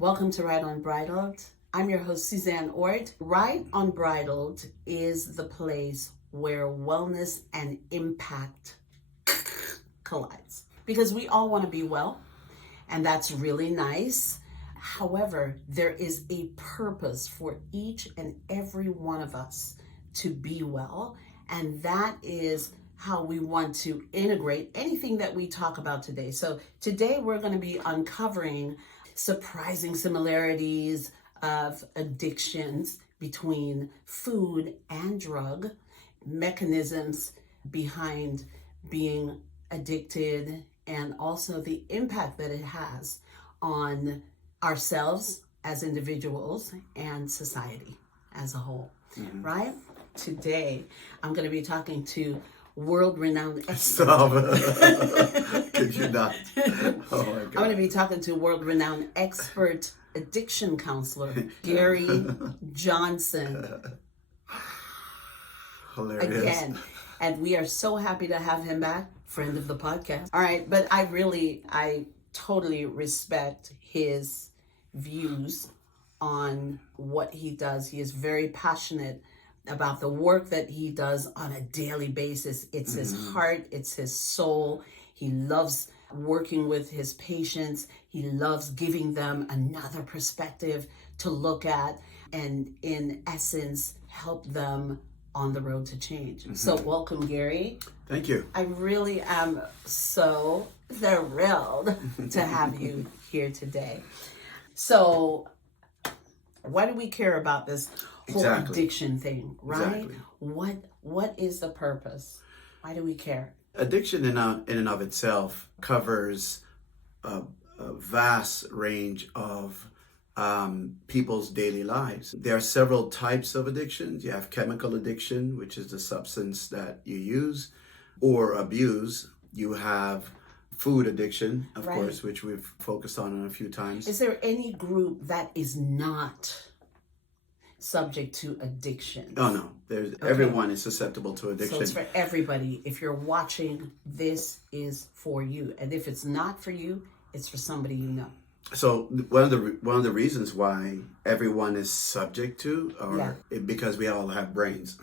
Welcome to Right Unbridled. I'm your host, Suzanne Ort. Right Unbridled is the place where wellness and impact collides. Because we all want to be well, and that's really nice. However, there is a purpose for each and every one of us to be well, and that is how we want to integrate anything that we talk about today. So today we're going to be uncovering surprising similarities of addictions between food and drug, mechanisms behind being addicted, and also the impact that it has on ourselves as individuals and society as a whole, right? Today, I'm going to be talking to world-renowned Stop. Could you not? Oh my God. I'm going to be talking to world-renowned expert addiction counselor, Gary Johnson, Hilarious. again. And we are so happy to have him back, friend of the podcast. All right, but I totally respect his views on what he does. He is very passionate about the work that he does on a daily basis. It's his heart, it's his soul. He loves working with his patients. He loves giving them another perspective to look at and, in essence, help them on the road to change. So welcome, Gary. Thank you. I really am so thrilled to have you here today. So why do we care about this whole addiction thing, right? Exactly. What is the purpose? Why do we care? Addiction in and of itself covers a vast range of people's daily lives. There are several types of addictions. You have chemical addiction, which is the substance that you use or abuse. You have food addiction, of course, which we've focused on a few times. Is there any group that is not subject to addiction? Oh no, everyone is susceptible to addiction. So it's for everybody. If you're watching, this is for you. And if it's not for you, it's for somebody you know. So one of the reasons why everyone is subject to, because we all have brains.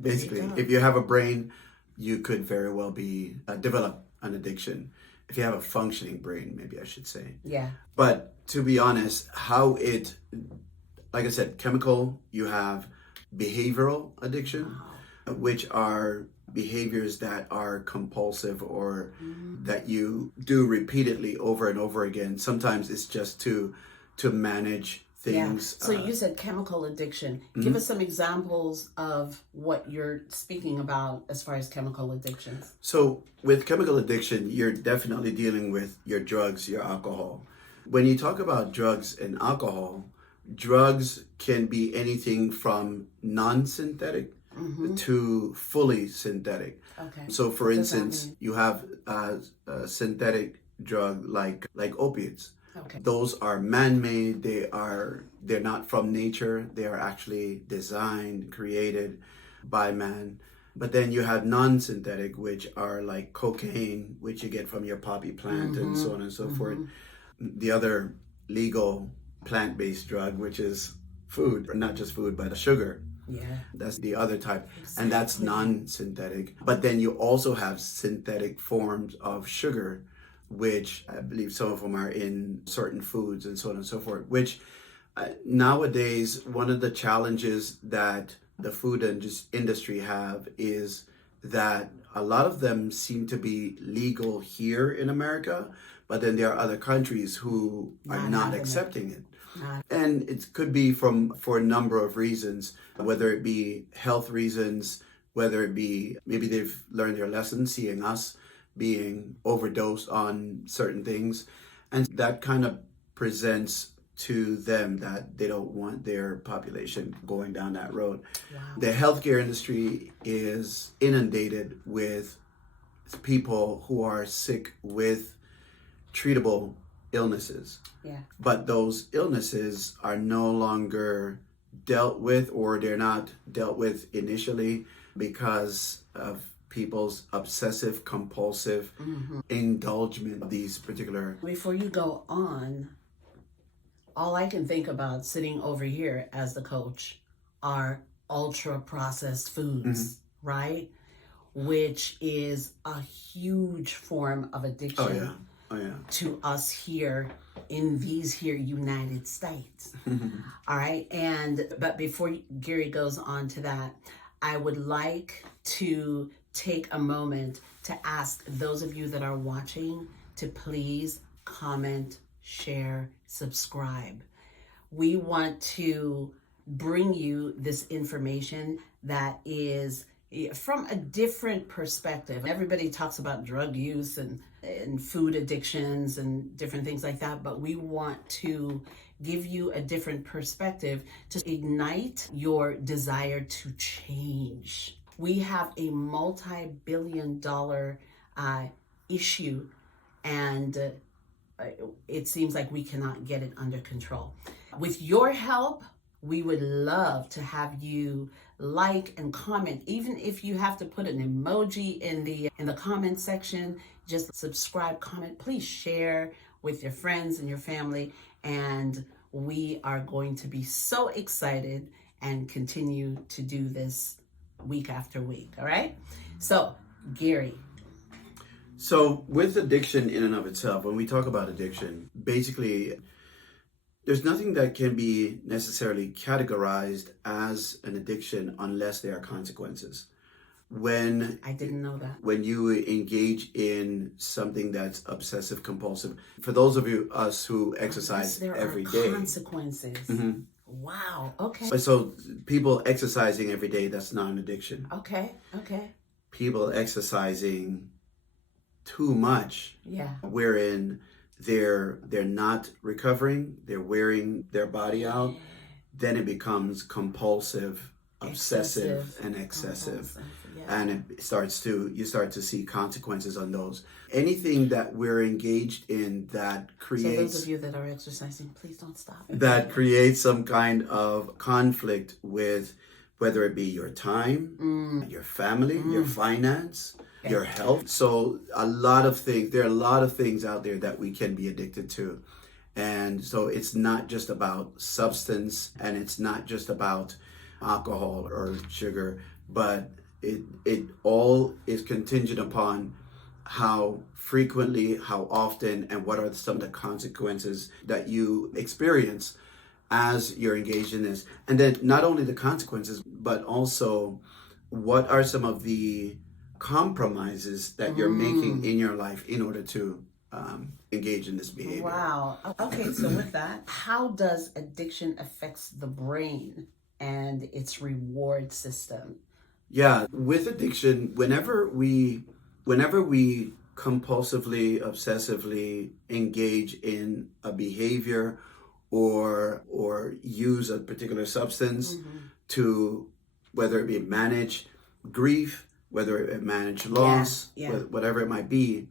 Basically, if you have a brain, you could very well be develop an addiction. If you have a functioning brain, maybe I should say. Yeah. But to be honest, like I said, chemical, you have behavioral addiction, which are behaviors that are compulsive or that you do repeatedly over and over again. Sometimes it's just to manage things. Yeah. So you said chemical addiction. Give us some examples of what you're speaking about as far as chemical addictions. So with chemical addiction, you're definitely dealing with your drugs, your alcohol. When you talk about drugs and alcohol, drugs can be anything from non-synthetic to fully synthetic. Okay. So for instance, you have a synthetic drug like opiates. Okay. Those are man-made. They're not from nature. They are actually designed, created by man. But then you have non-synthetic, which are like cocaine, which you get from your poppy plant and so on and so forth. The other legal plant-based drug, which is food, or not just food, but sugar. Yeah. That's the other type, and that's non-synthetic. But then you also have synthetic forms of sugar, which I believe some of them are in certain foods and so on and so forth, which nowadays, one of the challenges that the food industry have is that a lot of them seem to be legal here in America, but then there are other countries who are not accepting it. And it could be for a number of reasons, whether it be health reasons, whether it be maybe they've learned their lesson seeing us being overdosed on certain things. And that kind of presents to them that they don't want their population going down that road. Wow. The healthcare industry is inundated with people who are sick with treatable illnesses. Yeah. But those illnesses are no longer dealt with, or they're not dealt with initially because of people's obsessive compulsive indulgement of these particular. Before you go on, All I can think about sitting over here as the coach are ultra processed foods, right? Which is a huge form of Oh addiction yeah. Oh yeah. to us here in these here United States. All right. But before Gary goes on to that, I would like to take a moment to ask those of you that are watching to please comment, share, subscribe. We want to bring you this information that is from a different perspective. Everybody talks about drug use and food addictions and different things like that, but we want to give you a different perspective to ignite your desire to change. We have a multi-billion-dollar issue, and it seems like we cannot get it under control. With your help, we would love to have you like and comment. Even if you have to put an emoji in the comment section, just subscribe, comment, please share with your friends and your family. And we are going to be so excited and continue to do this week after week. All right. So, Gary. So with addiction in and of itself, when we talk about addiction, basically there's nothing that can be necessarily categorized as an addiction unless there are consequences. When I didn't know that. When you engage in something that's obsessive compulsive, for those of us who exercise every day, consequences. Wow. Okay. So people exercising every day, that's not an addiction. Okay. People exercising too much, wherein they're not recovering, they're wearing their body out, then it becomes compulsive, obsessive, and excessive. And you start to see consequences on those. Anything that we're engaged in that creates... So those of you that are exercising, please don't stop. That creates some kind of conflict with whether it be your time, your family, your finance, your health. So there are a lot of things out there that we can be addicted to. And so it's not just about substance, and it's not just about alcohol or sugar, but it all is contingent upon how frequently, how often, and what are some of the consequences that you experience as you're engaged in this. And then not only the consequences, but also what are some of the compromises that you're making in your life in order to engage in this behavior. Wow. Okay, so with that, how does addiction affects the brain and its reward system? Yeah, with addiction, whenever we compulsively, obsessively engage in a behavior or use a particular substance to, whether it be manage grief, whether it manage loss, whatever it might be,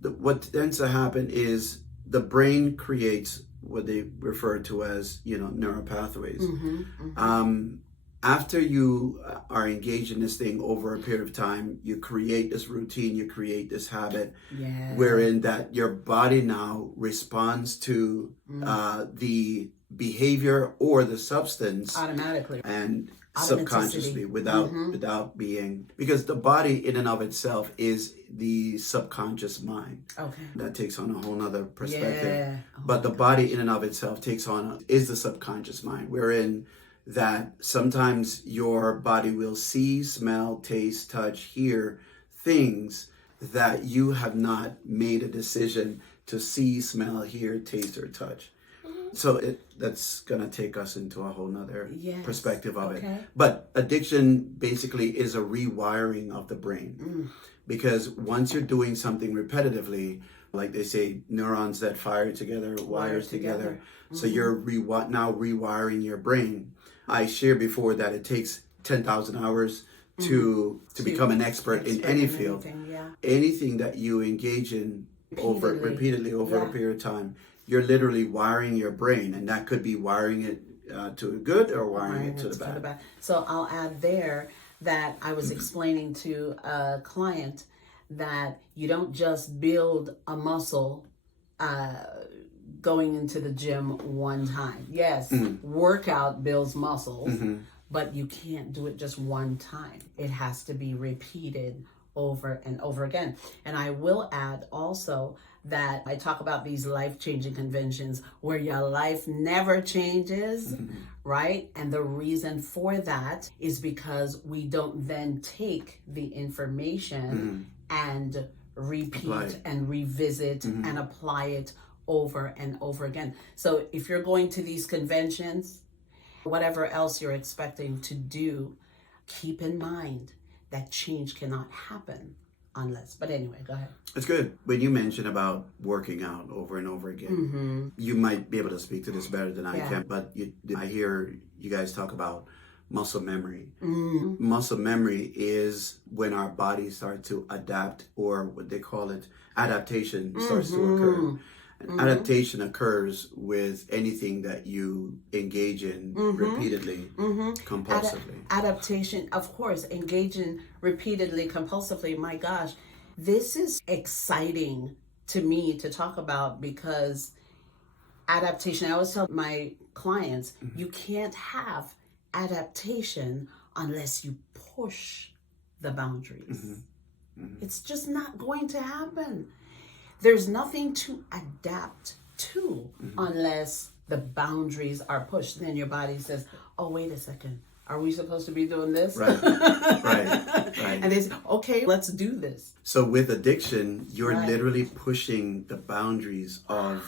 what tends to happen is the brain creates what they refer to as, neural pathways. After you are engaged in this thing over a period of time, you create this routine, you create this habit, wherein that your body now responds to the behavior or the substance automatically and subconsciously without being, because the body in and of itself is the subconscious mind. Okay. That takes on a whole nother perspective. But the body in and of itself is the subconscious mind, wherein that sometimes your body will see, smell, taste, touch, hear things that you have not made a decision to see, smell, hear, taste, or touch. So that's going to take us into a whole nother perspective of it. But addiction basically is a rewiring of the brain. Because once you're doing something repetitively, like they say, neurons that fire together, wires together. So you're now rewiring your brain. I shared before that it takes 10,000 hours to become an expert in any field. Anything that you engage in repeatedly over a period of time, you're literally wiring your brain, and that could be wiring it to the good or wiring it to the bad. So I'll add there that I was explaining to a client that you don't just build a muscle going into the gym one time. Yes, workout builds muscles, but you can't do it just one time. It has to be repeated over and over again. And I will add also that I talk about these life-changing conventions where your life never changes, right? And the reason for that is because we don't then take the information and repeat and revisit and apply it over and over again. So if you're going to these conventions, whatever else you're expecting to do, keep in mind that change cannot happen unless. But anyway, go ahead. It's good. When you mention about working out over and over again, you might be able to speak to this better than I can, but I hear you guys talk about muscle memory. Muscle memory is when our bodies start to adapt, or what they call it, adaptation starts to occur. And adaptation occurs with anything that you engage in repeatedly, compulsively. Adaptation, of course, engaging repeatedly, compulsively. My gosh, this is exciting to me to talk about, because adaptation, I always tell my clients, you can't have adaptation unless you push the boundaries. It's just not going to happen. There's nothing to adapt to unless the boundaries are pushed. Then your body says, oh, wait a second. Are we supposed to be doing this? Right. And they say, okay, let's do this. So with addiction, you're literally pushing the boundaries of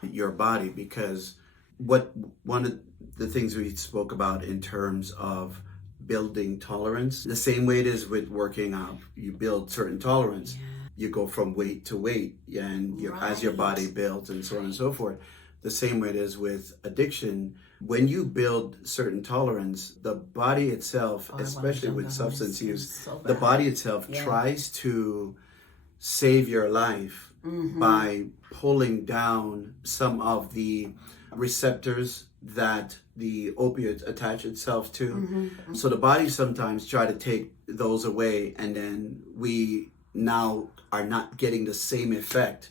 your body, because one of the things we spoke about in terms of building tolerance, the same way it is with working out, you build certain tolerance. You go from weight to weight, and as your body builds and so on and so forth. The same way it is with addiction. When you build certain tolerance, the body itself, especially with substance use, the body itself tries to save your life by pulling down some of the receptors that the opioids attach itself to. So the body sometimes try to take those away, and then we now are not getting the same effect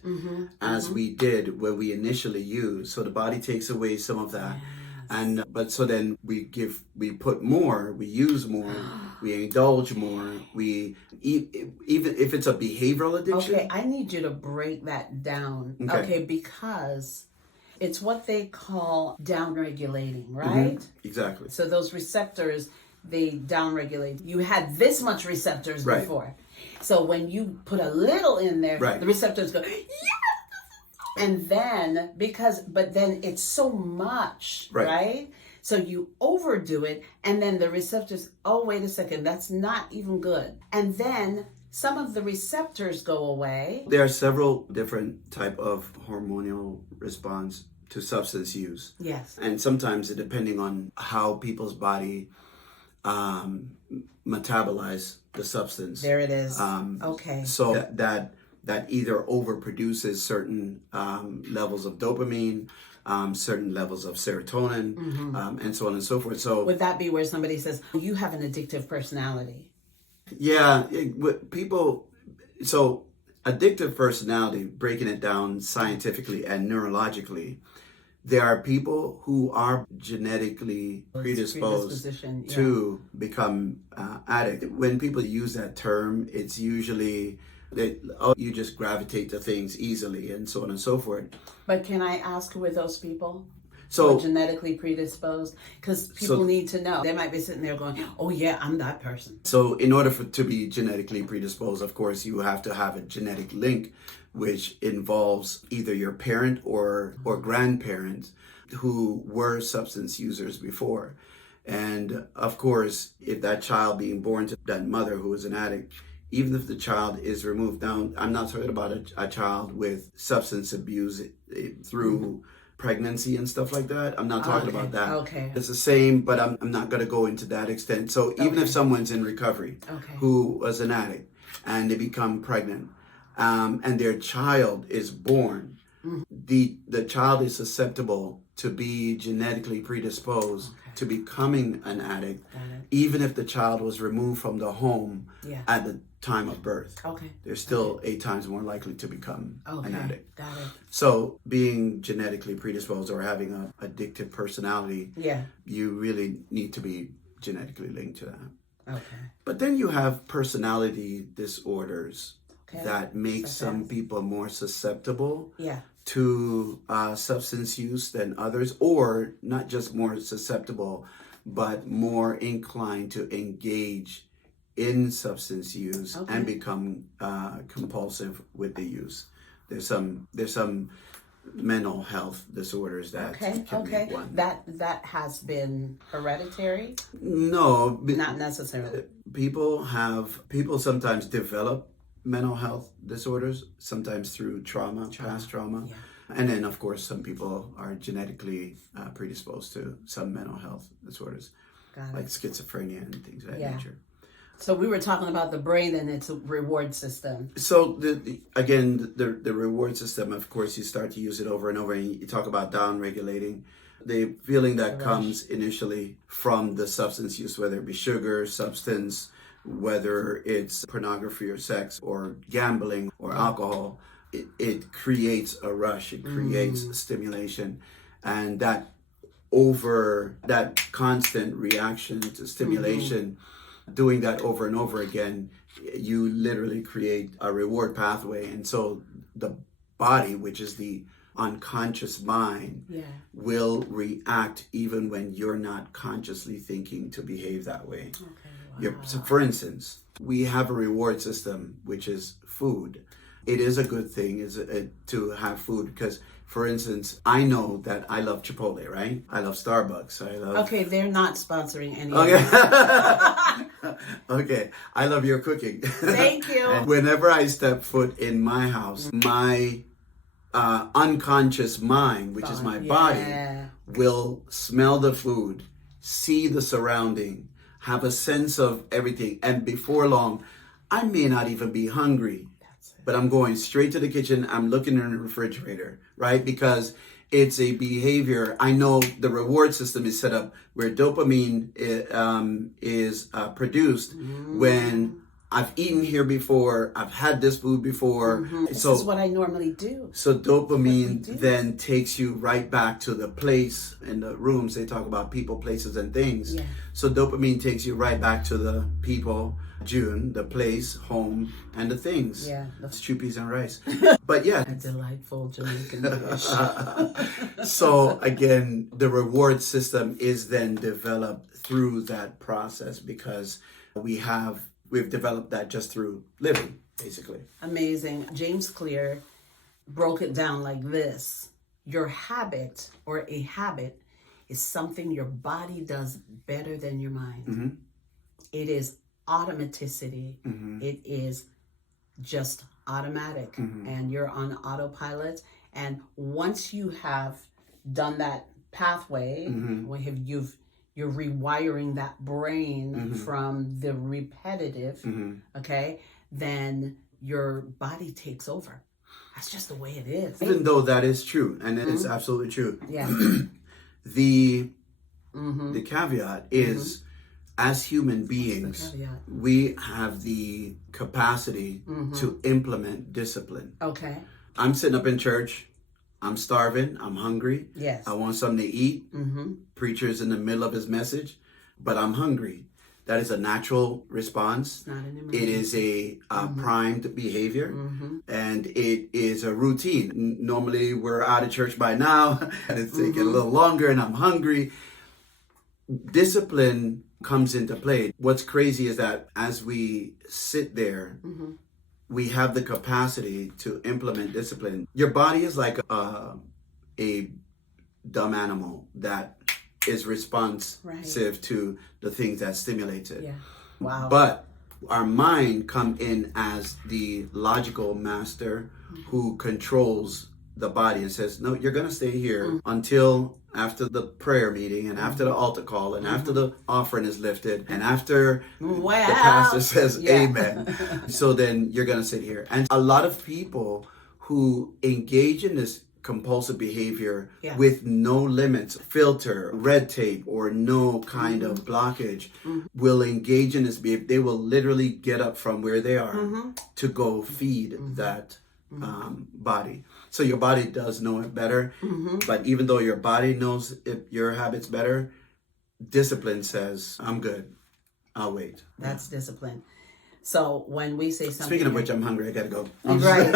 as we did when we initially used. So the body takes away some of that. But so then we put more, we use more, we indulge more, we eat, even if it's a behavioral addiction. Okay, I need you to break that down. Okay, because it's what they call downregulating, right? Exactly. So those receptors, they downregulate. You had this much receptors before. So when you put a little in there, the receptors go, yes! And then, but then it's so much, right? So you overdo it, and then the receptors, oh, wait a second, that's not even good. And then some of the receptors go away. There are several different type of hormonal response to substance use. Yes. And sometimes depending on how people's body metabolize the substance. There it is. Okay. So that either overproduces certain levels of dopamine, certain levels of serotonin, and so on and so forth. So would that be where somebody says, you have an addictive personality? Yeah, so addictive personality, breaking it down scientifically and neurologically, there are people who are genetically predisposed to become addict. When people use that term, it's usually that you just gravitate to things easily and so on and so forth. But can I ask who are those people? So genetically predisposed, because people need to know. They might be sitting there going, oh yeah, I'm that person. So in order to be genetically predisposed, of course, you have to have a genetic link, which involves either your parent or grandparents who were substance users before. And of course, if that child being born to that mother who is an addict, even if the child is removed, now I'm not talking about a child with substance abuse through pregnancy and stuff like that. I'm not talking about that. Okay. It's the same, but I'm not going to go into that extent. So even if someone's in recovery who was an addict and they become pregnant and their child is born, the child is susceptible to be genetically predisposed to becoming an addict, Got it. even if the child was removed from the home Yeah. at the time of birth. Okay. They're still 8 times more likely to become Okay. an addict. Got it. So being genetically predisposed or having an addictive personality, Yeah. you really need to be genetically linked to that. Okay. But then you have personality disorders Okay. that make Such some as? people more susceptible Yeah. to substance use than others, or not just more susceptible, but more inclined to engage in substance use Okay. and become compulsive with the use. There's some mental health disorders that Okay. can Okay. be one. That has been hereditary? No, Not necessarily. people sometimes develop mental health disorders, sometimes through past trauma. Yeah. And then, of course, some people are genetically predisposed to some mental health disorders, Got like it. schizophrenia and things of that Yeah. nature. So we were talking about the brain and its reward system. So, the reward system, of course, you start to use it over and over, and you talk about down-regulating. The feeling that The rush. comes initially from the substance use, whether it be sugar, substance, whether it's pornography or sex or gambling or alcohol, it creates a rush, it creates stimulation, and that constant reaction to stimulation, doing that over and over again, you literally create a reward pathway. And so the body, which is the unconscious mind, Yeah. will react even when you're not consciously thinking to behave that way. Okay. So for instance, we have a reward system, which is food. It is a good thing to have food because, for instance, I know that I love Chipotle, right? I love Starbucks. I love... Okay, they're not sponsoring any Okay. of that. Okay. I love your cooking. Thank you. And whenever I step foot in my house, my unconscious mind, which is my body, will smell the food, see the surrounding, have a sense of everything. And before long, I may not even be hungry, but I'm going straight to the kitchen. I'm looking in the refrigerator, right? Because it's a behavior. I know the reward system is set up where dopamine is produced when I've eaten here before, I've had this food before. This is what I normally do. So dopamine then takes you right back to the place. In the rooms, they talk about people, places, and things. Yeah. So dopamine takes you right back to the people, June, the place, home, and the things. Yeah. Stew, peas, and rice. But yeah. A delightful Jamaican dish. So again, the reward system is then developed through that process because we've developed that just through living, basically. Amazing. James Clear broke it down like this. Your habit or a habit is something your body does better than your mind. It is automaticity. It is just automatic and you're on autopilot. And once you have done that pathway, you're rewiring that brain from the repetitive, okay, then your body takes over. That's just the way it is. Even though that is true, and it is absolutely true. Yeah. The caveat is, as human beings, we have the capacity to implement discipline. Okay. I'm sitting up in church. I'm starving. I'm hungry. Yes. I want something to eat. Preacher's in the middle of his message, but I'm hungry. That is a natural response. Not an It is a primed behavior, and it is a routine. Normally, we're out of church by now, and it's taking a little longer, and I'm hungry. Discipline comes into play. What's crazy is that as we sit there, we have the capacity to implement discipline. Your body is like a dumb animal that is responsive to the things that stimulates it. Yeah. Wow. But our mind come in as the logical master who controls the body and says, no, you're going to stay here until after the prayer meeting and after the altar call and after the offering is lifted and after the pastor says amen. So then you're going to sit here. And a lot of people who engage in this compulsive behavior Yes. with no limits, filter, red tape, or no kind of blockage will engage in this behavior. They will literally get up from where they are to go feed that body. So your body does know it better, but even though your body knows your habits better, discipline says, I'm good, I'll wait. That's discipline. So when we say something... Speaking of which, I'm hungry. I gotta go. Right.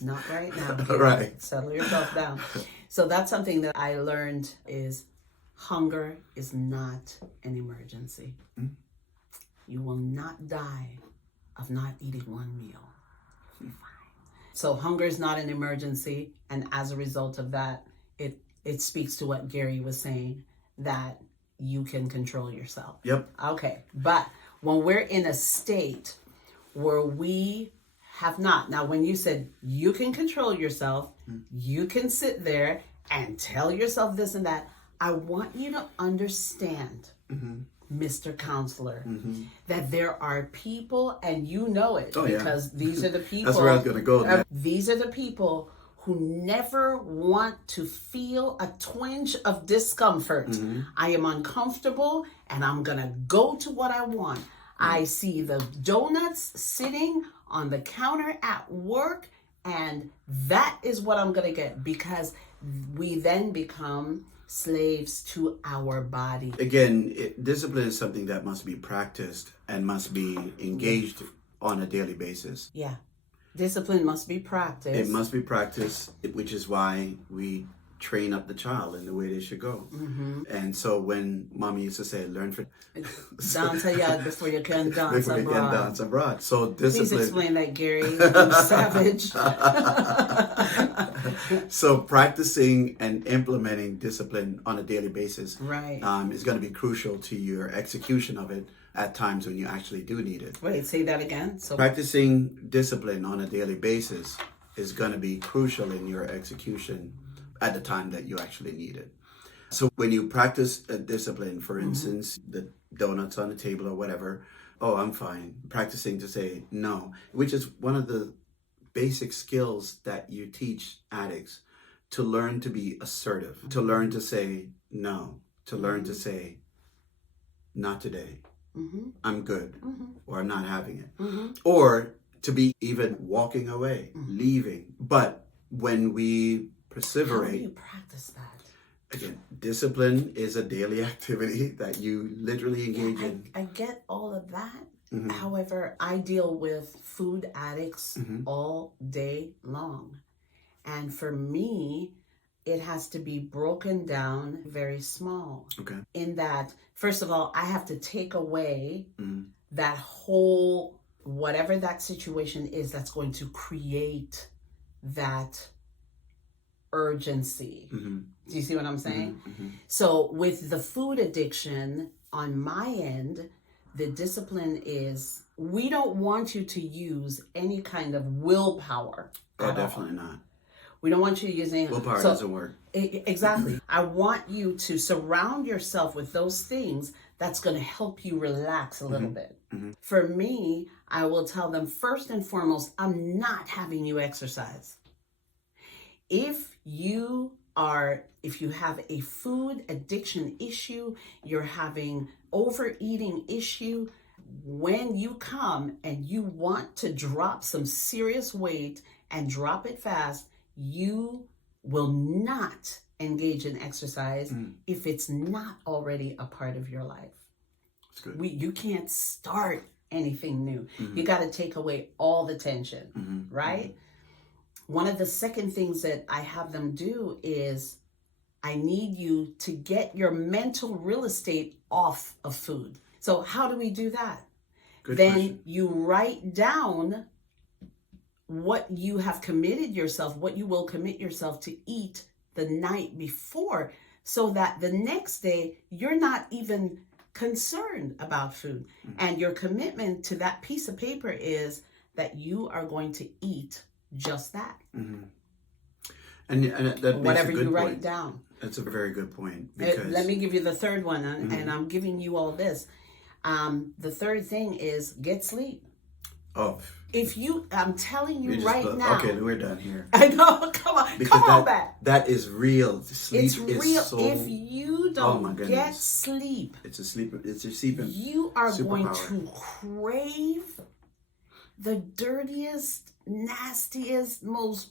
Not right now. Right. Settle yourself down. So that's something that I learned is hunger is not an emergency. You will not die of not eating one meal. You're fine. So hunger is not an emergency. And as a result of that, it speaks to what Gary was saying, that you can control yourself. Yep. Okay. But when we're in a state where we have not, now when you said you can control yourself, you can sit there and tell yourself this and that, I want you to understand, Mr. Counselor, that there are people, and you know it, because these are the people. That's where I was going to go. These are the people who never want to feel a twinge of discomfort. I am uncomfortable and I'm going to go to what I want. I see the donuts sitting on the counter at work and that is what I'm going to get, because we then become slaves to our body. Again, discipline is something that must be practiced and must be engaged on a daily basis. Yeah. Discipline must be practiced. It must be practiced, which is why we train up the child in the way they should go. And so when mommy used to say, learn for... Dance a yard before you can dance before you can dance abroad. So discipline... Please explain that, Gary. You savage. So practicing and implementing discipline on a daily basis right. Is going to be crucial to your execution of it at times when you actually do need it. Wait, say that again. So practicing discipline on a daily basis is going to be crucial in your execution at the time that you actually need it. So when you practice a discipline, for instance, the donuts on the table or whatever, oh, I'm fine. Practicing to say no, which is one of the basic skills that you teach addicts, to learn to be assertive, to learn to say no, to learn to say, not today. I'm good, or I'm not having it. Or to be even walking away, leaving. But when we perseverate... How do you practice that? Again, discipline is a daily activity that you literally engage in. I get all of that. However, I deal with food addicts all day long. And for me, it has to be broken down very small. Okay. In that, first of all, I have to take away that whole, whatever that situation is that's going to create that urgency. Do you see what I'm saying? So with the food addiction, on my end, the discipline is, we don't want you to use any kind of willpower. Oh, definitely not. We don't want you to use any... Willpower doesn't work. Exactly. I want you to surround yourself with those things that's going to help you relax a little bit. For me, I will tell them, first and foremost, I'm not having you exercise. If you have a food addiction issue, you're having overeating issue, when you come and you want to drop some serious weight and drop it fast, you will not engage in exercise if it's not already a part of your life. That's good. You can't start anything new. You got to take away all the tension, right? One of the second things that I have them do is, I need you to get your mental real estate off of food. So how do we do that? Then question. You write down what you have committed yourself, what you will commit yourself to eat the night before, so that the next day you're not even concerned about food. And your commitment to that piece of paper is that you are going to eat just that. And that whatever makes a good you write point. down. That's a very good point. Because... Let me give you the third one, and I'm giving you all this. The third thing is get sleep. Oh, I'm telling you we just right now. okay, we're done here. I know. Come on. Because Come on back. that is real. Sleep It's is real. so. If you Oh my don't goodness. get sleep, It's a sleep. It's a sleep. you are going superpower. to crave the dirtiest, nastiest, most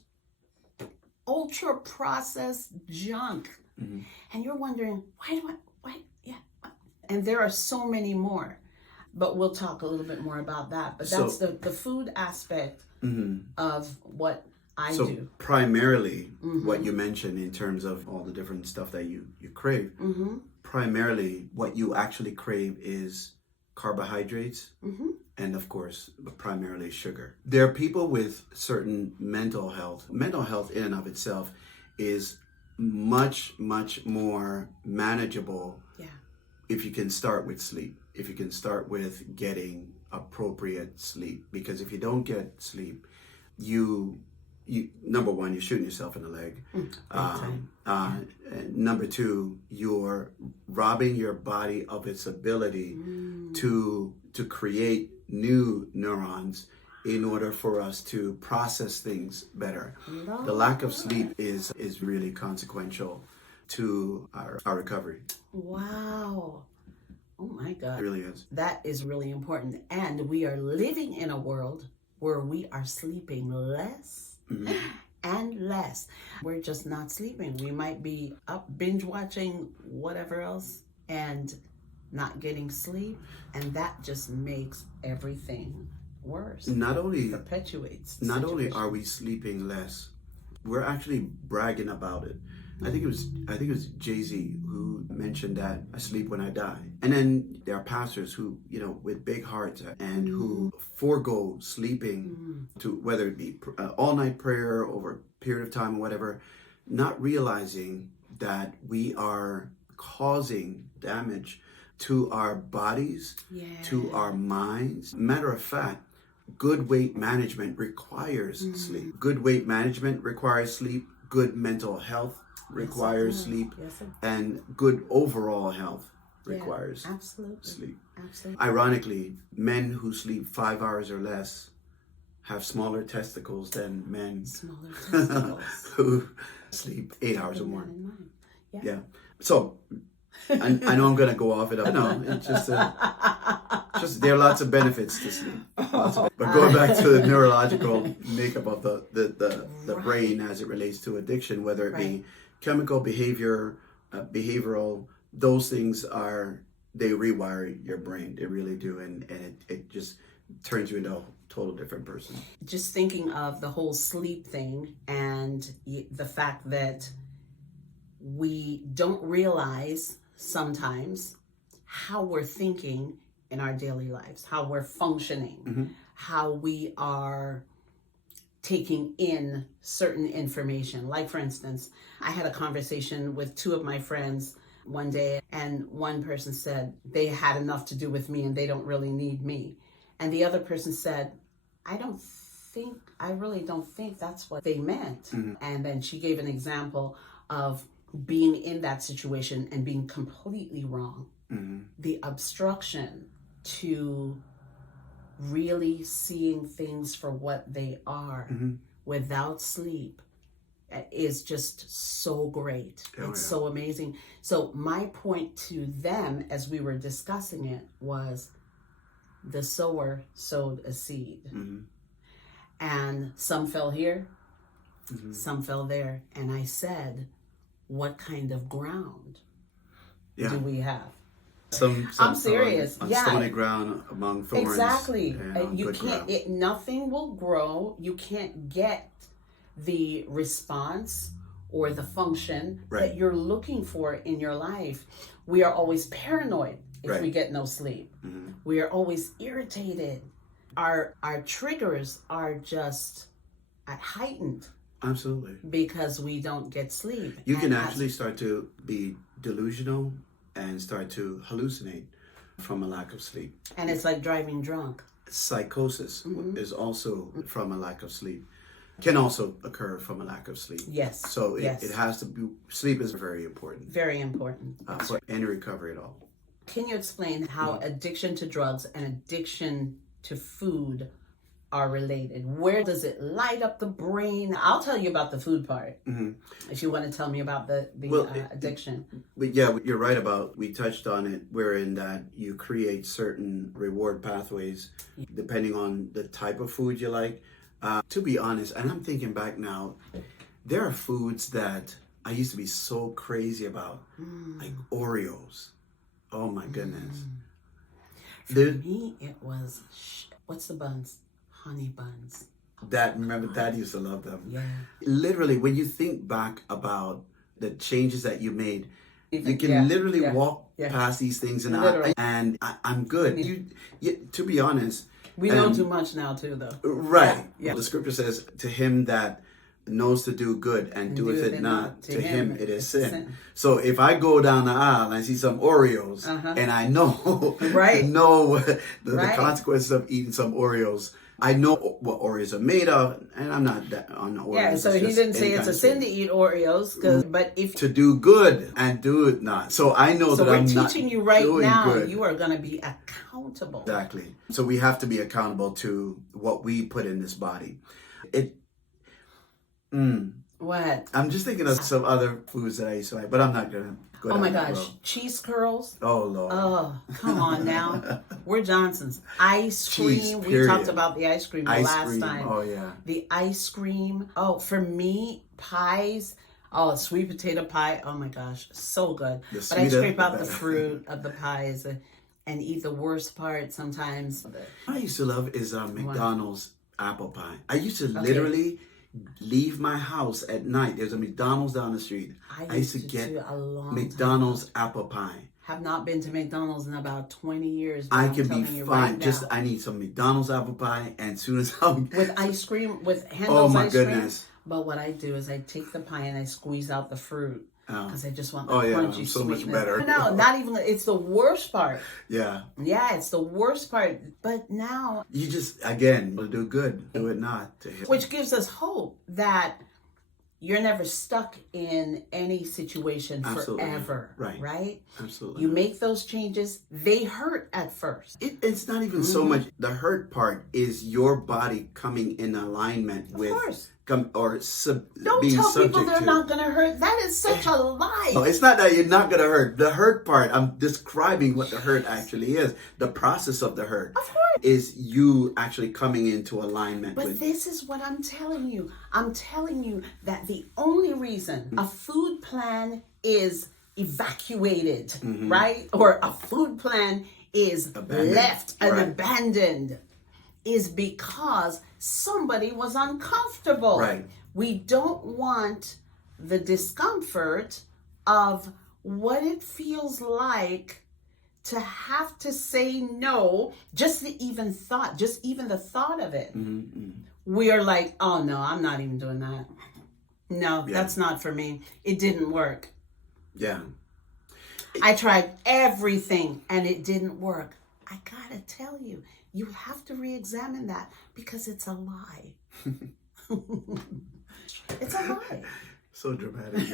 ultra processed junk. Mm-hmm. And you're wondering, yeah. And there are so many more. But we'll talk a little bit more about that. But that's the food aspect of what I do. So primarily, what you mentioned in terms of all the different stuff that you crave, primarily what you actually crave is carbohydrates and, of course, primarily sugar. There are people with certain mental health. Mental health in and of itself is much, much more manageable if you can start with sleep. If you can start with getting appropriate sleep, because if you don't get sleep, you number one, you're shooting yourself in the leg. Number two, you're robbing your body of its ability to create new neurons in order for us to process things better. The lack of sleep is really consequential to our recovery. Wow. Oh my God. It really is. That is really important. And we are living in a world where we are sleeping less and less. We're just not sleeping. We might be up binge watching whatever else and not getting sleep. And that just makes everything worse. Not only perpetuates. Not only are we sleeping less, we're actually bragging about it. I think it was Jay-Z who mentioned that I sleep when I die. And then there are pastors who, with big hearts and who forego sleeping to whether it be all night prayer over a period of time or whatever, not realizing that we are causing damage to our bodies, to our minds. Matter of fact, good weight management requires sleep. Good weight management requires sleep. Good mental health requires sleep, and good overall health requires sleep. Absolutely. Ironically, men who sleep 5 hours or less have smaller testicles than men who sleep 8 hours or more. Yeah. So I know I'm going to go off it up. No, it's just there are lots of benefits to sleep. But going back to the neurological makeup of the brain as it relates to addiction, whether it be chemical, behavioral, those things they rewire your brain. They really do. And it just turns you into a total different person. Just thinking of the whole sleep thing and the fact that we don't realize sometimes how we're thinking in our daily lives, how we're functioning, how we are taking in certain information. Like, for instance, I had a conversation with two of my friends one day, and one person said they had enough to do with me and they don't really need me. And the other person said, I really don't think that's what they meant. And then she gave an example of being in that situation and being completely wrong. The obstruction to really seeing things for what they are without sleep is just so great. It's so amazing. So my point to them as we were discussing it was the sower sowed a seed. And some fell here, some fell there. And I said, what kind of ground do we have? Some I'm serious. On stony ground among thorns. Exactly. You ground. Nothing will grow. You can't get the response or the function that you're looking for in your life. We are always paranoid if we get no sleep. We are always irritated. Our triggers are just heightened. Absolutely. Because we don't get sleep. You can actually start to be delusional and start to hallucinate from a lack of sleep. And it's like driving drunk. Psychosis is also from a lack of sleep. Can also occur from a lack of sleep. Yes. So it has to be, sleep is very important. Very important. For any recovery at all. Can you explain how addiction to drugs and addiction to food are related? Where does it light up the brain? I'll tell you about the food part if you want to tell me about the addiction. But yeah, you're right about, we touched on it, wherein that you create certain reward pathways depending on the type of food you like. To be honest, and I'm thinking back now, there are foods that I used to be so crazy about, like Oreos. Oh my goodness. For me, it was, what's the buns? Honey buns. Remember, Dad used to love them. Yeah. Literally, when you think back about the changes that you made, you can literally walk past these things and I'm good. To be honest. We know too much now too, though. Right. Yeah. The scripture says, to him that knows to do good and doeth it not, to him it is sin. So if I go down the aisle and I see some Oreos and I know, the consequences of eating some Oreos, I know what Oreos are made of, and I'm not on the Oreos. Yeah, so he didn't say it's a sin to eat Oreos, but if to do good and do it not. So I know that I'm not. So we're teaching you right now. You are going to be accountable. Exactly. So we have to be accountable to what we put in this body. What? I'm just thinking of some other foods that I used to like, but I'm not gonna go. Oh my gosh, cheese curls. Oh Lord. Oh, come on now. We're Johnson's. Ice cream. We talked about the ice cream last time. Oh yeah. The ice cream. Oh, for me, pies. Oh, sweet potato pie. Oh my gosh, so good. But I scrape out the fruit of the pies and eat the worst part sometimes. What I used to love is McDonald's apple pie. I used to literally leave my house at night. There's a McDonald's down the street. I used to get McDonald's apple pie. Have not been to McDonald's in about 20 years. I can be fine. I need some McDonald's apple pie, and as soon as I'm with ice cream, with Handel's ice cream. But what I do is I take the pie and I squeeze out the fruit. Because I just want the crunchy so sweetness. much better. No, not even. It's the worst part. Yeah. Yeah, it's the worst part. But now you just do good, do it not to him. Which gives us hope that you're never stuck in any situation forever. Right? Absolutely. You make those changes. They hurt at first. It's not even so much. The hurt part is your body coming in alignment with. Of course. Don't tell people they're not going to hurt. That is such a lie. No, it's not that you're not going to hurt. The hurt part, I'm describing what the hurt actually is. The process of the hurt is you actually coming into alignment with. But this is what I'm telling you. I'm telling you that the only reason a food plan is evacuated, right? Or a food plan is left and abandoned is because somebody was uncomfortable. Right. We don't want the discomfort of what it feels like to have to say no, just even the thought of it. We are like, oh no, I'm not even doing that. No, that's not for me. It didn't work. Yeah. I tried everything and it didn't work. I gotta tell you, you have to re-examine that because it's a lie. It's a lie. So dramatic.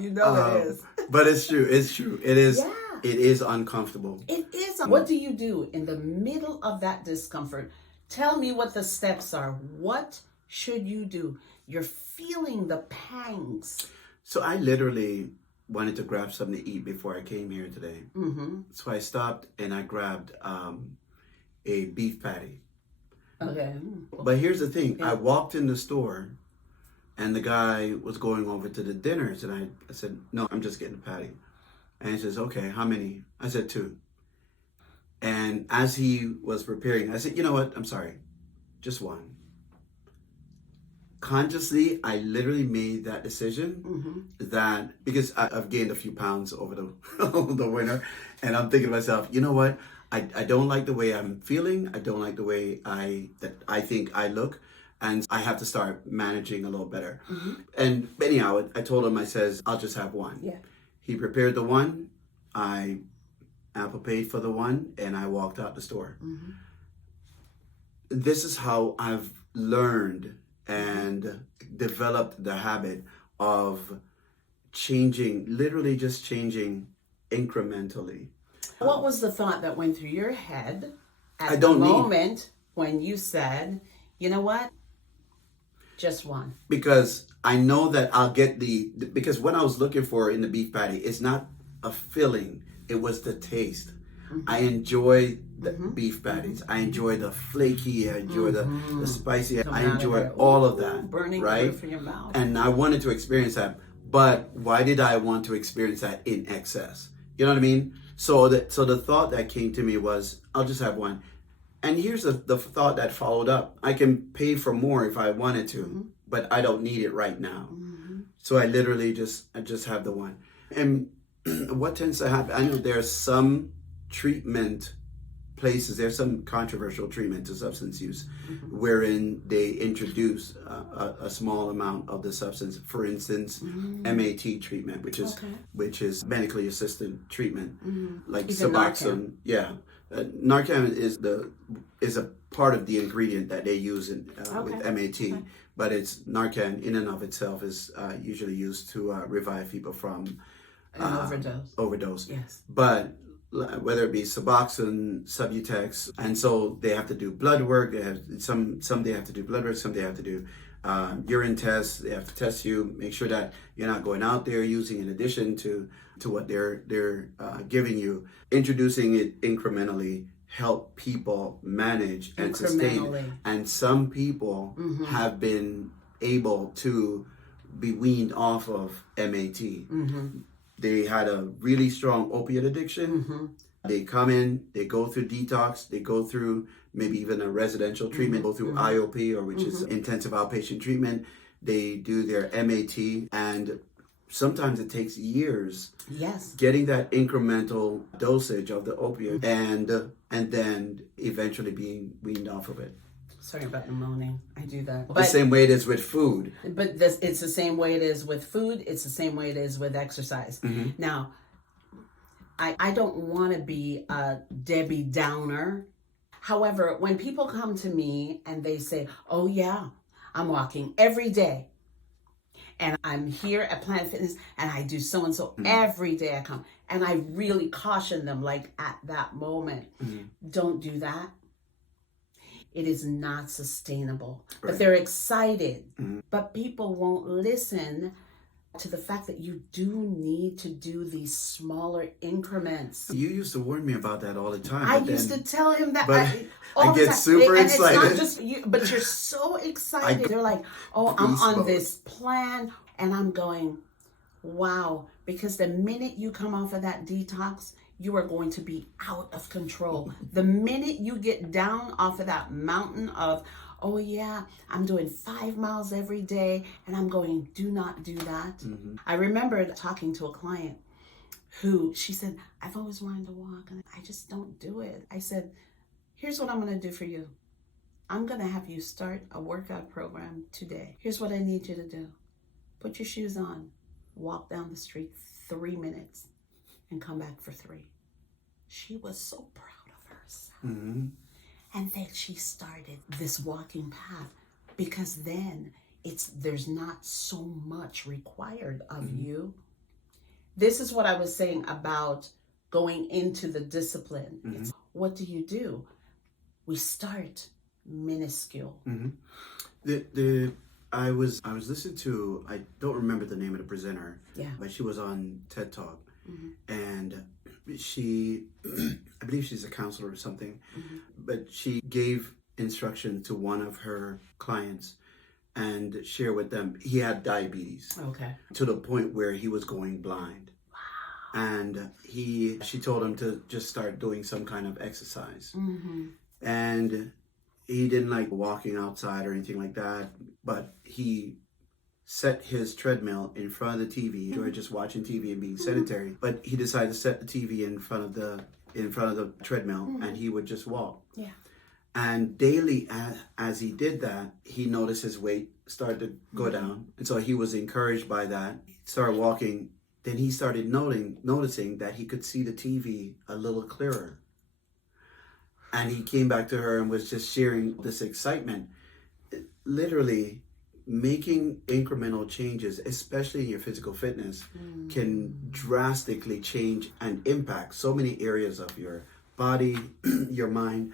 You know it is. But it's true. It's true. It is. Yeah. It is uncomfortable. It is. What do you do in the middle of that discomfort? Tell me what the steps are. What should you do? You're feeling the pangs. So I literally wanted to grab something to eat before I came here today. So I stopped and I grabbed a beef patty. Okay. But here's the thing. I walked in the store and the guy was going over to the dinners and I said, no, I'm just getting a patty. And he says, okay, how many? I said 2. And as he was preparing, I said, you know what? I'm sorry. Just 1. Consciously, I literally made that decision that because I've gained a few pounds over the winter, and I'm thinking to myself, you know what? I don't like the way I'm feeling. I don't like the way I think I look, and I have to start managing a little better. And anyhow, I told him, I says, I'll just have 1. Yeah. He prepared the 1. I Apple paid for the 1, and I walked out the store. This is how I've learned and developed the habit of changing, literally just changing incrementally. What was the thought that went through your head at the moment when you said, you know what? Just one. Because I know that I'll get because what I was looking for in the beef patty is not a filling, it was the taste. I enjoy the beef patties. I enjoy the flaky. I enjoy the spicy. I enjoy all of that. Burning the right? roof of your mouth. And I wanted to experience that. But why did I want to experience that in excess? You know what I mean? So the thought that came to me was, I'll just have one. And here's the thought that followed up. I can pay for more if I wanted to, but I don't need it right now. So I literally just have the one. And what tends to happen, I know there's some treatment places, there's some controversial treatment to substance use wherein they introduce a small amount of the substance. For instance, MAT treatment, which is medically assisted treatment, like even Suboxone. Yeah. Narcan is a part of the ingredient that they use with MAT, but it's Narcan in and of itself is usually used to revive people from an overdose. Yes. But whether it be Suboxone, Subutex, and so they have to do blood work. They have some they have to do blood work, some they have to do urine tests. They have to test you, make sure that you're not going out there using in addition to what they're giving you. Introducing it incrementally help people manage and sustain. And some people have been able to be weaned off of MAT. They had a really strong opiate addiction. They come in, they go through detox, they go through maybe even a residential treatment, go through IOP, or which is intensive outpatient treatment. They do their MAT, and sometimes it takes years getting that incremental dosage of the opiate and then eventually being weaned off of it. Sorry about the moaning. I do that. The same way it is with food. But it's the same way it is with food. It's the same way it is with exercise. Now, I don't want to be a Debbie Downer. However, when people come to me and they say, oh yeah, I'm walking every day. And I'm here at Planet Fitness and I do so-and-so every day I come. And I really caution them, like at that moment, don't do that. It is not sustainable. Right. But they're excited. But people won't listen to the fact that you do need to do these smaller increments. You used to warn me about that all the time. I used to tell him that. I get super excited. And it's not just you, but you're so excited. They're like, oh, I'm on this plan. And I'm going, wow. Because the minute you come off of that detox, you are going to be out of control. The minute you get down off of that mountain of, oh yeah, I'm doing 5 miles every day, and I'm going, do not do that. I remember talking to a client who, she said, I've always wanted to walk, and I just don't do it. I said, here's what I'm gonna do for you. I'm gonna have you start a workout program today. Here's what I need you to do. Put your shoes on, walk down the street 3 minutes, and come back for 3. She was so proud of herself. And then she started this walking path, because then there's not so much required of you. This is what I was saying about going into the discipline. It's, what do? We start minuscule. I was listening to, I don't remember the name of the presenter, but she was on TED Talk, and she, I believe she's a counselor or something, but she gave instruction to one of her clients and share with them, he had diabetes to the point where he was going blind. And she told him to just start doing some kind of exercise. And he didn't like walking outside or anything like that, but he set his treadmill in front of the TV, or just watching TV and being sedentary. But he decided to set the TV in front of the treadmill, and he would just walk. And daily, as he did that, he noticed his weight started to go down, and so he was encouraged by that. He started walking. Then he started noticing that he could see the TV a little clearer. And he came back to her and was just sharing this excitement. Literally, making incremental changes, especially in your physical fitness, can drastically change and impact so many areas of your body, your mind,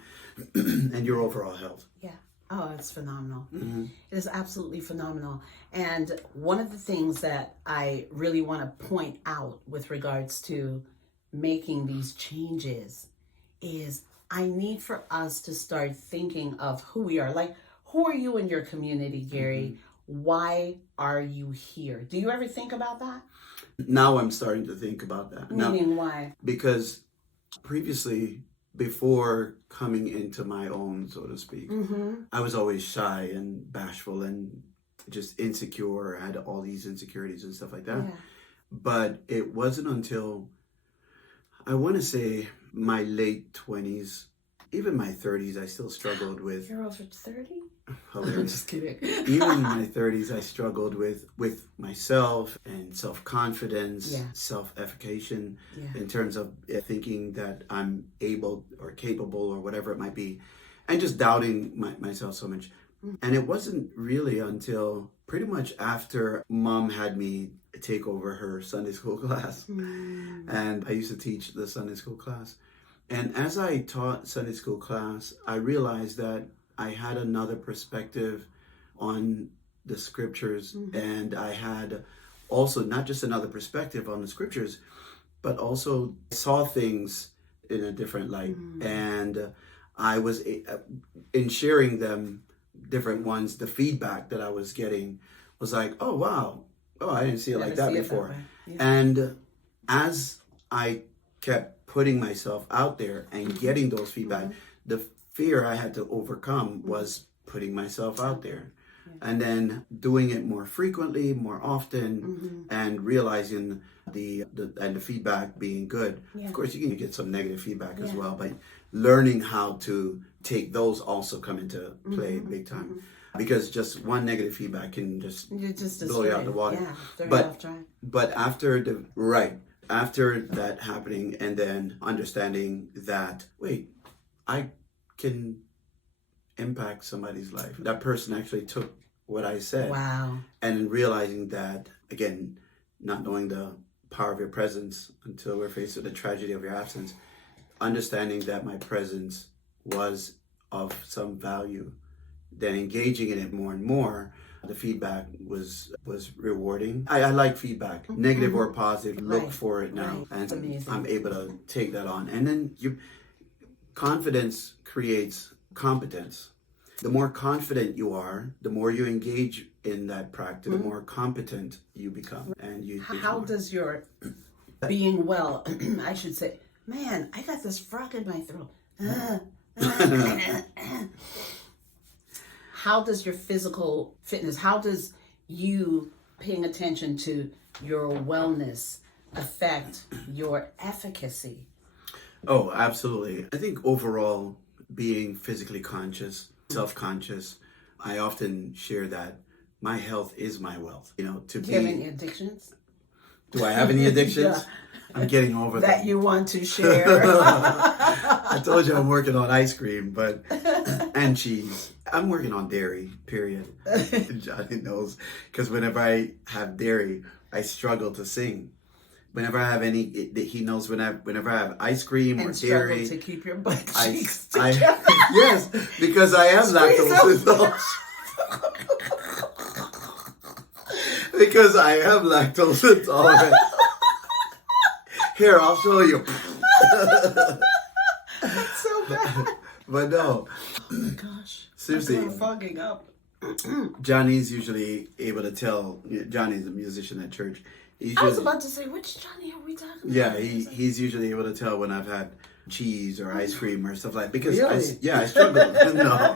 and your overall health. Yeah. Oh, it's phenomenal. Mm-hmm. It is absolutely phenomenal. And one of the things that I really want to point out with regards to making these changes is I need for us to start thinking of who we are. Like, who are you in your community, Gary? Why are you here? Do you ever think about that? Now I'm starting to think about that. Meaning why? Because previously, before coming into my own, so to speak, I was always shy and bashful and just insecure. I had all these insecurities and stuff like that. Yeah. But it wasn't until, I want to say, my late 20s, even my 30s, I still struggled with. You're over 30? Hilarious. Just kidding. Even in my 30s, I struggled with myself and self-confidence, Yeah. self-effication, Yeah. in terms of thinking that I'm able or capable or whatever it might be, and just doubting myself so much. And it wasn't really until pretty much after Mom had me take over her Sunday school class. And I used to teach the Sunday school class. And as I taught Sunday school class, I realized that I had another perspective on the scriptures. And I had also not just another perspective on the scriptures, but also saw things in a different light. And I was, in sharing them, different ones, the feedback that I was getting was like, oh, wow. Oh, I didn't see it like that before. And as I kept putting myself out there and getting those feedback, the fear I had to overcome was putting myself out there. And then doing it more frequently, more often, and realizing the feedback being good. Of course, you can get some negative feedback as well, but learning how to take those also come into play big time. Because just one negative feedback can just blow you out the water. But after that happening, and then understanding that, wait, I can impact somebody's life. That person actually took what I said. Wow. And realizing that, again, not knowing the power of your presence until we're faced with the tragedy of your absence, understanding that my presence was of some value, then engaging in it more and more, the feedback was rewarding. I like feedback, negative or positive. Look for it now, and I'm able to take that on. And then confidence creates competence. The more confident you are, the more you engage in that practice, the more competent you become. And how does your being well? I should say, man, I got this frog in my throat. How does your physical fitness, how does you paying attention to your wellness affect your efficacy? Oh, absolutely. I think overall, being physically conscious, self-conscious, I often share that my health is my wealth. Do you have any addictions? Do I have any addictions? I'm getting over that. That you want to share. I told you I'm working on ice cream, and cheese. I'm working on dairy, period. Johnny knows, because whenever I have dairy, I struggle to sing. Whenever I have he knows whenever I have ice cream or dairy, to keep your butt cheeks together. Yes, because I am lactose intolerant. Because I am lactose intolerant. Here, I'll show you. That's so bad. But no. Oh my gosh. Seriously. I'm fogging up. Johnny's usually able to tell. Johnny's a musician at church. I was about to say, which Johnny are we talking about? Yeah, he's usually able to tell when I've had cheese or ice cream or stuff like that. Because really? I struggle. No.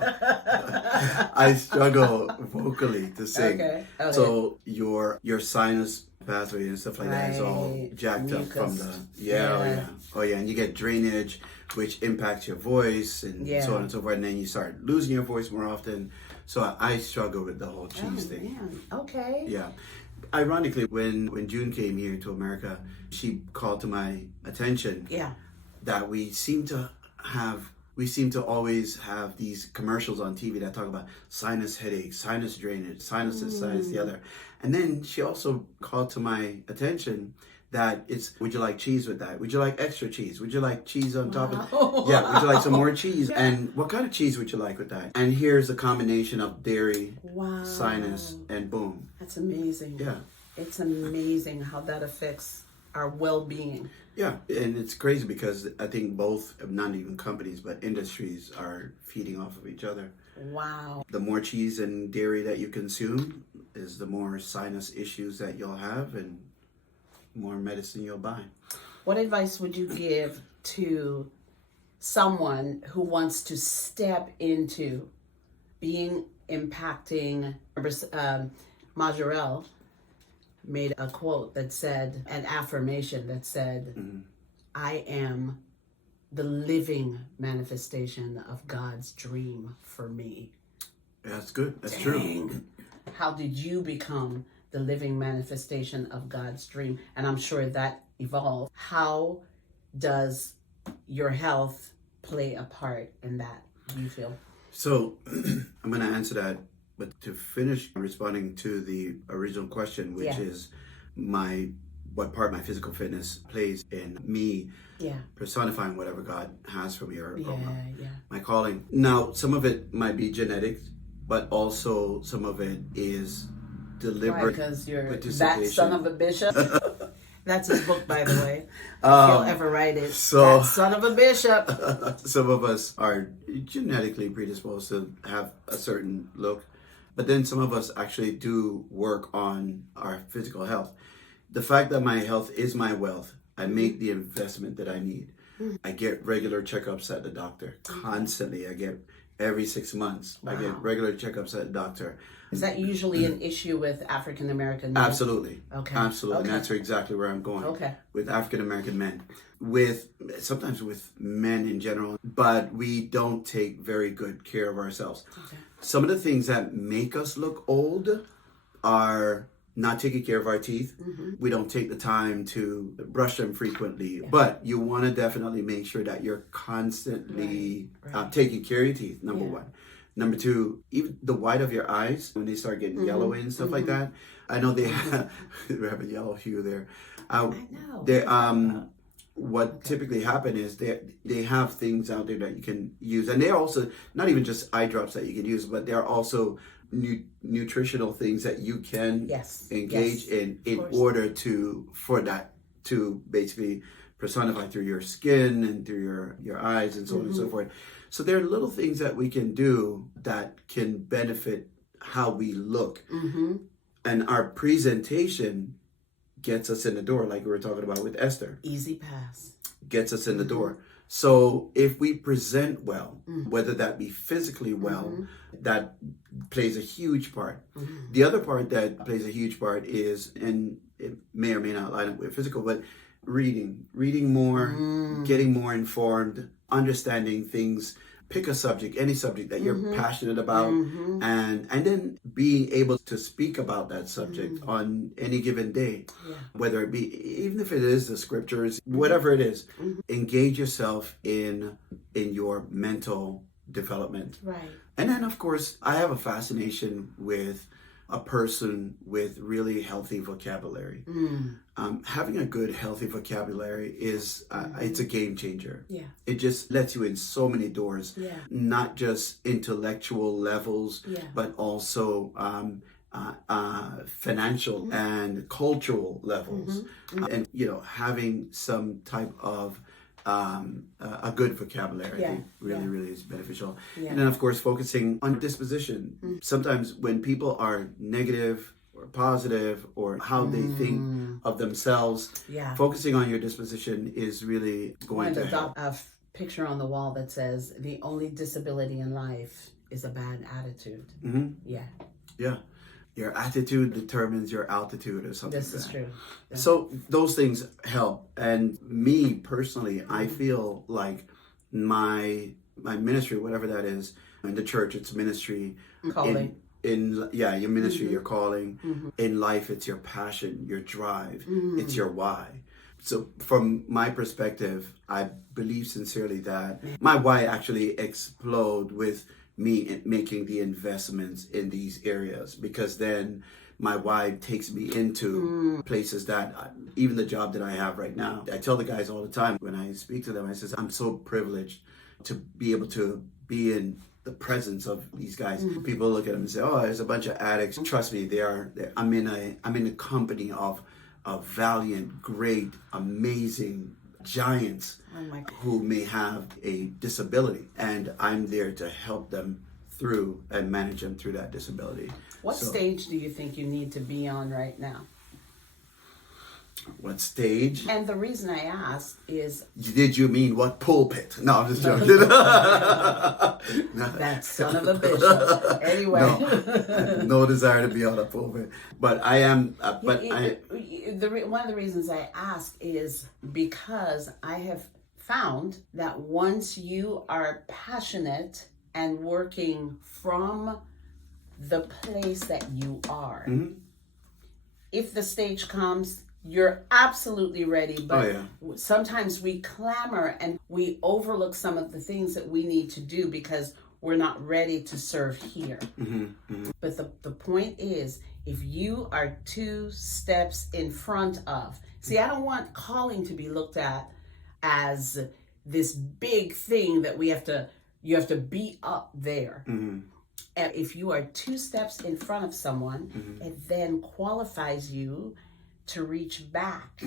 I struggle vocally to sing. Okay. So your sinus pathway and stuff like that is all jacked up from the oh yeah, and you get drainage, which impacts your voice and so on and so forth, and then you start losing your voice more often. So I struggle with the whole cheese thing. Man. Okay. Yeah. Ironically, when June came here to America, she called to my attention that we seem to always have these commercials on TV that talk about sinus headaches, sinus drainage, sinus this, sinus the other. And then she also called to my attention that it's, would you like cheese with that? Would you like extra cheese? Would you like cheese on top of it? Wow. Yeah, would you like some more cheese? And what kind of cheese would you like with that? And here's a combination of dairy, Wow. sinus, and boom. That's amazing. Yeah. It's amazing how that affects our well-being. Yeah, and it's crazy because I think both, not even companies, but industries are feeding off of each other. Wow. The more cheese and dairy that you consume is the more sinus issues that you'll have and more medicine you'll buy. What advice would you give to someone who wants to step into being impacting? Majorelle made a quote that said, an affirmation that said, I am the living manifestation of God's dream for me. Yeah, that's good. That's Dang. true. How did you become the living manifestation of God's dream? And I'm sure that evolved. How does your health play a part in that, do you feel? So I'm going to answer that. But to finish responding to the original question, which is what part my physical fitness plays in me personifying whatever God has for me or my calling. Now, some of it might be genetic, but also some of it is deliberate because you're participation. that son of a bishop. That's his book, by the way. If you'll ever write it. That son of a bishop. Some of us are genetically predisposed to have a certain look. But then some of us actually do work on our physical health. The fact that my health is my wealth, I make the investment that I need. I get regular checkups at the doctor constantly. I get every 6 months. Wow. I get regular checkups at the doctor. Is that usually an issue with African American men? Absolutely. Okay. Absolutely. Okay. And that's exactly where I'm going. Okay. With African American men. Sometimes with men in general, but we don't take very good care of ourselves. Okay. Some of the things that make us look old are not taking care of our teeth. We don't take the time to brush them frequently, but you want to definitely make sure that you're constantly taking care of your teeth, number one. Number two, even the white of your eyes, when they start getting yellowy and stuff like that. I know they have a yellow hue there. I know. What typically happen is they have things out there that you can use, and they're also not even just eye drops that you can use, but they're also nutritional things that you can engage in order for that to basically personify through your skin and through your eyes and so on and so forth. So there are little things that we can do that can benefit how we look, and our presentation gets us in the door, like we were talking about with Esther. Easy pass. Gets us in the door. So if we present well, whether that be physically well, that plays a huge part. The other part that plays a huge part is, and it may or may not line up with physical, but reading more, getting more informed, understanding things. Pick a subject, any subject that you're passionate about, and then being able to speak about that subject on any given day, whether it be, even if it is the scriptures, whatever it is, engage yourself in your mental development. Right. And then, of course, I have a fascination with a person with really healthy vocabulary. Having a good, healthy vocabulary is, it's a game changer. Yeah. It just lets you in so many doors, not just intellectual levels, but also financial and cultural levels. And, having some type of a good vocabulary, I think really is beneficial. And then, of course, focusing on disposition. Sometimes when people are negative or positive or how they think of themselves, focusing on your disposition is really going to help. A picture on the wall that says, the only disability in life is a bad attitude. Yeah. Your attitude determines your altitude or something. This is true. Yeah. So those things help. And me personally, I feel like my ministry, whatever that is, in the church, it's ministry. Calling. Your ministry, your calling. In life, it's your passion, your drive. It's your why. So from my perspective, I believe sincerely that my why actually explode with me making the investments in these areas, because then my wife takes me into places that, even the job that I have right now, I tell the guys all the time when I speak to them, I says, I'm so privileged to be able to be in the presence of these guys. People look at them and say, oh, there's a bunch of addicts. Trust me, I'm in a company of valiant, great, amazing giants who may have a disability, and I'm there to help them through and manage them through that disability. What stage do you think you need to be on right now? What stage? And the reason I ask is... Did you mean what pulpit? No, I'm just joking. That son of a bishop. Anyway. No, I have no desire to be on a pulpit. But I am... One of the reasons I ask is because I have found that once you are passionate and working from the place that you are, if the stage comes, you're absolutely ready. But sometimes we clamor and we overlook some of the things that we need to do because we're not ready to serve here. But the point is, if you are 2 steps in front of, see, I don't want calling to be looked at as this big thing that you have to be up there. And if you are 2 steps in front of someone, it then qualifies you to reach back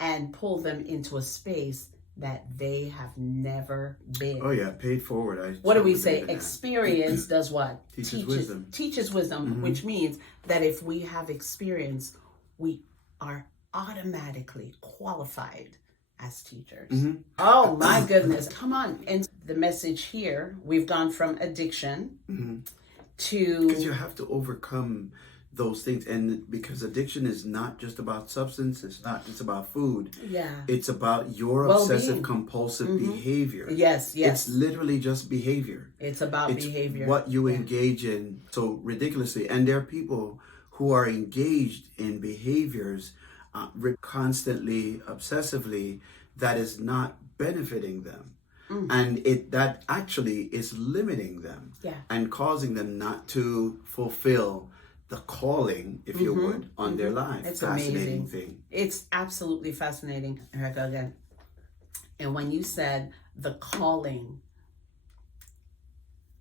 and pull them into a space that they have never been. Oh yeah, paid forward. What do we say? Experience does what? Teaches wisdom. Teaches wisdom, which means that if we have experience, we are automatically qualified as teachers. Oh my goodness. Come on. And the message here, we've gone from addiction to... Because you have to overcome those things, and because addiction is not just about substance, it's not just about food, it's about your obsessive compulsive behavior. Yes It's literally just behavior. It's about behavior, what you engage in so ridiculously. And there are people who are engaged in behaviors constantly, obsessively, that is not benefiting them. And that actually is limiting them and causing them not to fulfill the calling, if you would, on their life. It's fascinating amazing thing. It's absolutely fascinating. Here I go again. And when you said the calling,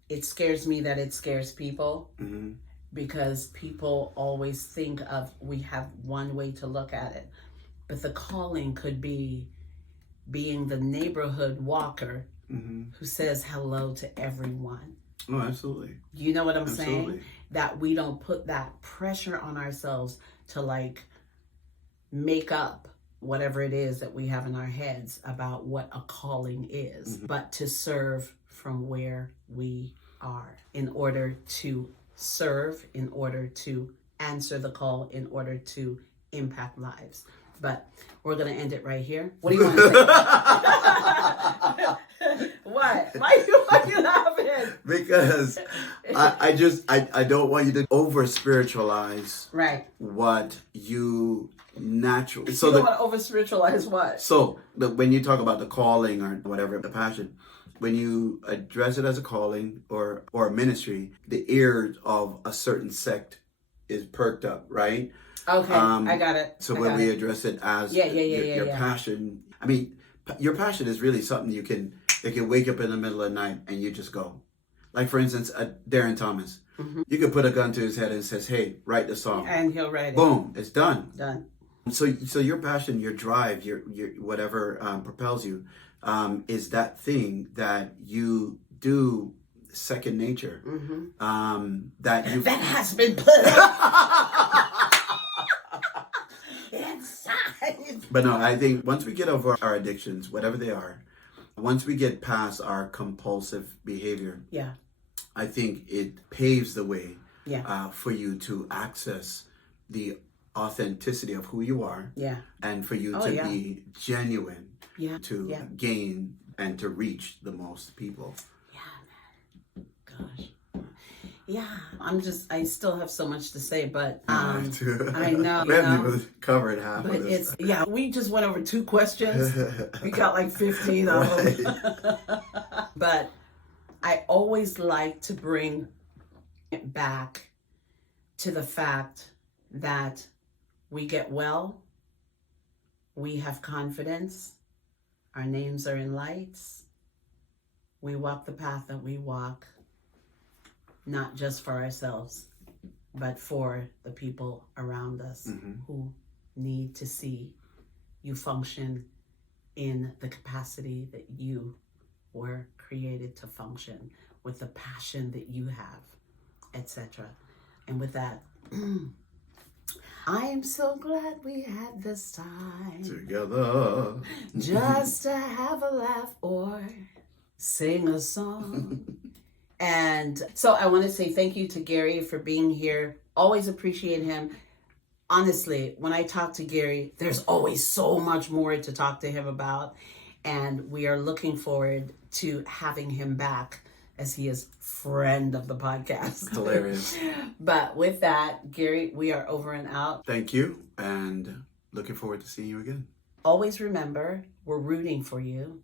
it scares me that it scares people, because people always think of, we have one way to look at it, but the calling could be being the neighborhood walker who says hello to everyone. Oh, absolutely. You know what I'm saying? That we don't put that pressure on ourselves to like make up whatever it is that we have in our heads about what a calling is, but to serve from where we are in order to serve, in order to answer the call, in order to impact lives. But we're going to end it right here. What do you want to say? What? Why are you laughing? Because I don't want you to over spiritualize what you naturally. So you don't want to over spiritualize what? So when you talk about the calling or whatever, the passion, when you address it as a calling or a ministry, the ears of a certain sect is perked up, right? Okay, I got it. So when we address it as your passion, I mean, your passion is really something you can wake up in the middle of the night and you just go. Like, for instance, Darren Thomas. You could put a gun to his head and says, hey, write the song. And he'll write it. Boom, it's done. Done. So your passion, your drive, your whatever propels you, is that thing that you do second nature. That has been put inside. But no, I think once we get over our addictions, whatever they are, once we get past our compulsive behavior, I think it paves the way for you to access the authenticity of who you are, and for you to be genuine, to gain and to reach the most people. Gosh. Yeah, I still have so much to say, but I know. We haven't even covered half but of this. We just went over 2 questions. We got like 15 of them. But I always like to bring it back to the fact that we get well, we have confidence, our names are in lights, we walk the path that we walk, not just for ourselves, but for the people around us who need to see you function in the capacity that you were created to function, with the passion that you have, etc. And with that, I am so glad we had this time together, just to have a laugh or sing a song. And so I want to say thank you to Gary for being here. Always appreciate him. Honestly, when I talk to Gary, there's always so much more to talk to him about. And we are looking forward to having him back, as he is friend of the podcast. Hilarious. But with that, Gary, we are over and out. Thank you, and looking forward to seeing you again. Always remember, we're rooting for you,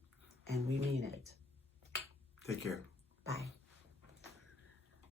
and we mean it. Take care. Bye.